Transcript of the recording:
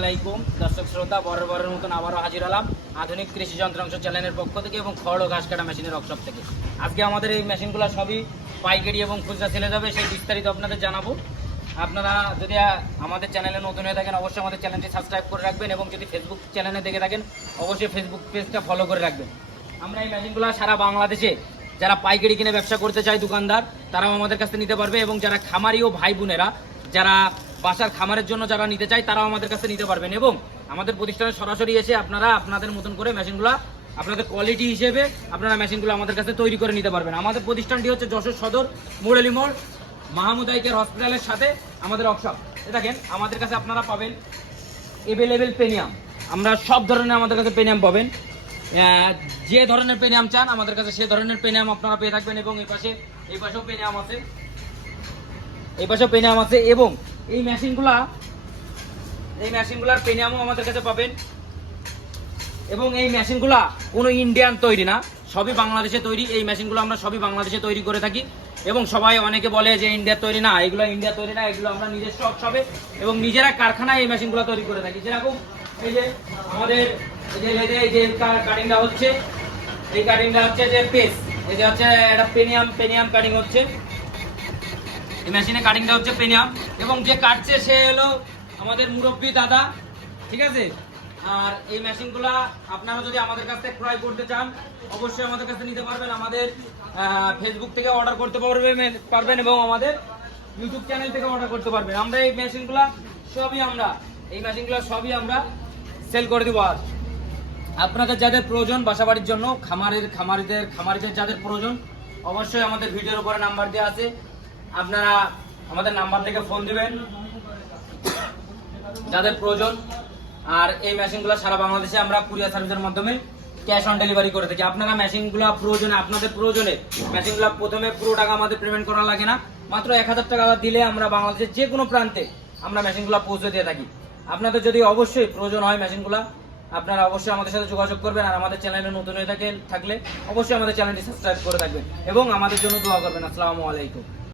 আলাইকুম দর্শক শ্রোতা, বরাবরের মতন আবারও হাজির হলাম আধুনিক কৃষি যন্ত্রাংশ চ্যানেলের পক্ষ থেকে এবং খড় ও ঘাস কাটা মেশিনের ওয়ার্কশপ থেকে। আজকে আমাদের এই মেশিনগুলো সবই পাইকারি এবং খুচরা সেলে যাবে, সেই বিস্তারিত আপনাদের জানাবো। আপনারা যদি আমাদের চ্যানেলে নতুন হয়ে থাকেন অবশ্যই আমাদের চ্যানেলটি সাবস্ক্রাইব করে রাখবেন এবং যদি ফেসবুক চ্যানেলে দেখে থাকেন অবশ্যই ফেসবুক পেজটা ফলো করে রাখবেন। আমরা এই মেশিনগুলো সারা বাংলাদেশে যারা পাইকারি কিনে ব্যবসা করতে চায় দোকানদার, তারাও আমাদের কাছে নিতে পারবে এবং যারা খামারি ও ভাই বোনেরা যারা বাসার খামারের জন্য যারা নিতে চায় তারাও আমাদের কাছে নিতে পারবেন এবং আমাদের প্রতিষ্ঠানে সরাসরি এসে আপনারা আপনাদের মতন করে মেশিনগুলো আপনাদের কোয়ালিটি হিসেবে আপনারা মেশিনগুলো আমাদের কাছে তৈরি করে নিতে পারবেন। আমাদের প্রতিষ্ঠানটি হচ্ছে যশোর সদর মুরালী মোড় মাহমুদ আই কেয়ার হসপিটালের সাথে আমাদের ওয়ার্কশপ। দেখেন আমাদের কাছে আপনারা পাবেন এভেলেবেল পেনিয়াম, আমরা সব ধরনের আমাদের কাছে পেনিয়াম পাবেন। যে ধরনের পেনিয়াম চান আমাদের কাছে সে ধরনের পেনিয়াম আপনারা পেয়ে থাকবেন এবং এই পাশেও পেনিয়াম আছে, এই পাশেও পেনিয়াম আছে এবং এই মেশিনগুলার পেনিয়ামও আমাদের কাছে পাবেন। এবং এই মেশিনগুলা কোনো ইন্ডিয়ান তৈরি না, সবই বাংলাদেশে তৈরি। এই মেশিনগুলো আমরা সবই বাংলাদেশে তৈরি করে থাকি এবং সবাই অনেকে বলে যে ইন্ডিয়ার তৈরি না, এগুলো ইন্ডিয়া তৈরি না, এগুলো আমরা নিজস্ব ওয়ার্কশপে এবং নিজেরা কারখানায় এই মেশিনগুলো তৈরি করে থাকি। যেরকম এই যে আমাদের এই যে কাটিংটা হচ্ছে, এই কাটিংটা হচ্ছে যে পেস, এই যে হচ্ছে একটা পেনিয়াম কাটিং হচ্ছে, এই মেশিনে কাটিংটা হচ্ছে পেনিয়াম এবং যে কাটছে সে হলো আমাদের মুরব্বী দাদা, ঠিক আছে। আর এই মেশিনগুলা আপনারা যদি আমাদের কাছ থেকে ক্রয় করতে চান অবশ্যই আমাদের কাছে নিতে পারবেন। আমাদের ফেসবুক থেকে অর্ডার করতে পারবেন এবং আমাদের ইউটিউব চ্যানেল থেকে অর্ডার করতে পারবেন। আমরা এই মেশিনগুলা সবই আমরা সেল করে দেবো। আর আপনাদের যাদের প্রয়োজন বাসাবাড়ির জন্য, খামারিদের যাদের প্রয়োজন অবশ্যই আমাদের ভিডিওর উপরে নাম্বার দেওয়া আছে, আপনারা আমাদের নাম্বার থেকে ফোন দিবেন যাদের প্রয়োজন। আর এই মেশিনগুলো সারা বাংলাদেশে আমরা কুরিয়ার সার্ভিসের মাধ্যমে ক্যাশ অন ডেলিভারি করে থাকি। আপনারা মেশিনগুলো আপনাদের প্রয়োজনে মেশিনগুলো প্রথমে পুরো টাকা আমাদের পেমেন্ট করা লাগে না, মাত্র 1000 টাকা দিলে আমরা বাংলাদেশের যে কোনো প্রান্তে আমরা মেশিনগুলো পৌঁছে দিয়ে থাকি। আপনাদের যদি অবশ্যই প্রয়োজন হয় মেশিনগুলো আপনারা অবশ্যই আমাদের সাথে যোগাযোগ করবেন। আর আমাদের চ্যানেলে নতুন হয়ে থাকলে অবশ্যই আমাদের চ্যানেলটি সাবস্ক্রাইব করে থাকবেন এবং আমাদের জন্য দোয়া করবেন। আসসালামু আলাইকুম।